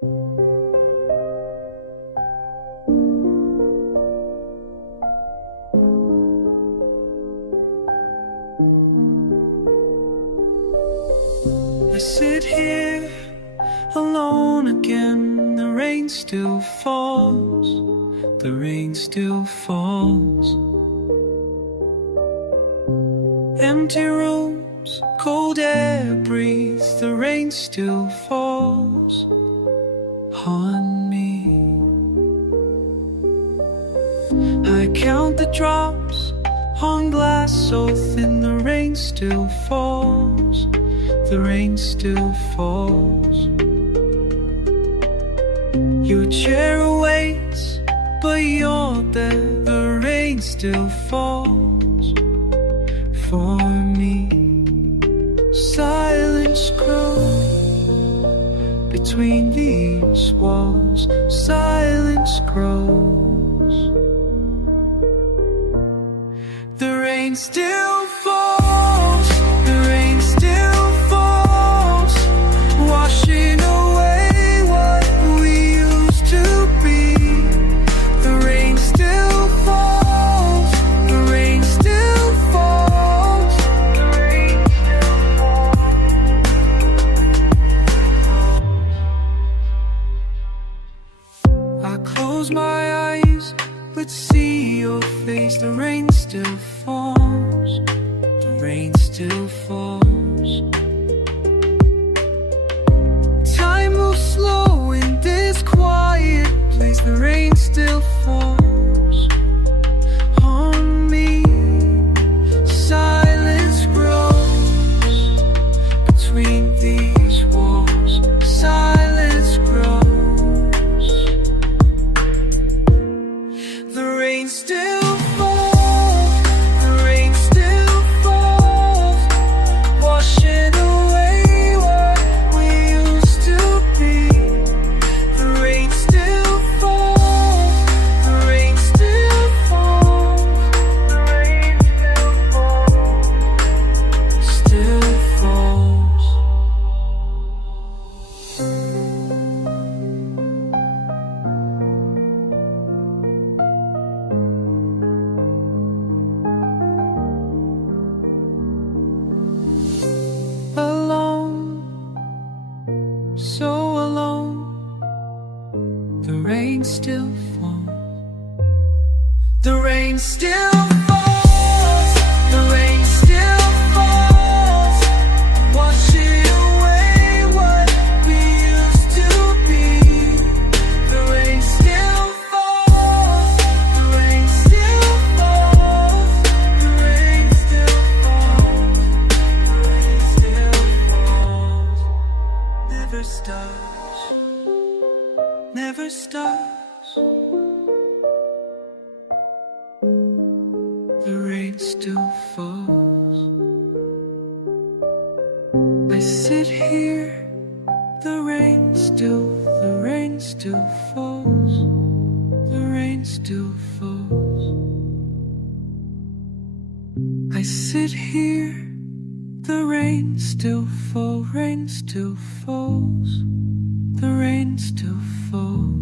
I sit here alone again. The rain still falls. The rain still falls. Empty rooms, cold air breathes. The rain still falls on me. I count the drops on glass so thin. The rain still falls. The rain still falls. Your chair awaits, but you're there. The rain still falls for me. Silence grows between these walls. Silence grows. The rain still falls. The rain still falls, washing away what we used to be. The rain still falls. The rain still falls. The rain still falls. I close my eyes, but see your face. The rain still falls. The rain still falls. Time moves slow in this quiet place. The rain still falls on me. Silence grows between these walls. Silence grows. The rain still falls. The rain still falls, washing away what we used to be. The rain still falls. The rain still falls. The rain still falls. Still falls. Alone, so alone. The rain still falls. The rain still falls. The rain still falls, washing away what we used to be. The rain still falls. The rain still falls. The rain still falls. The rain still falls. Never stops. Never stops. The rain still falls. I sit here. The rain still falls. The rain still falls. I sit here. The rain still falls. Rain still falls. The rain still falls.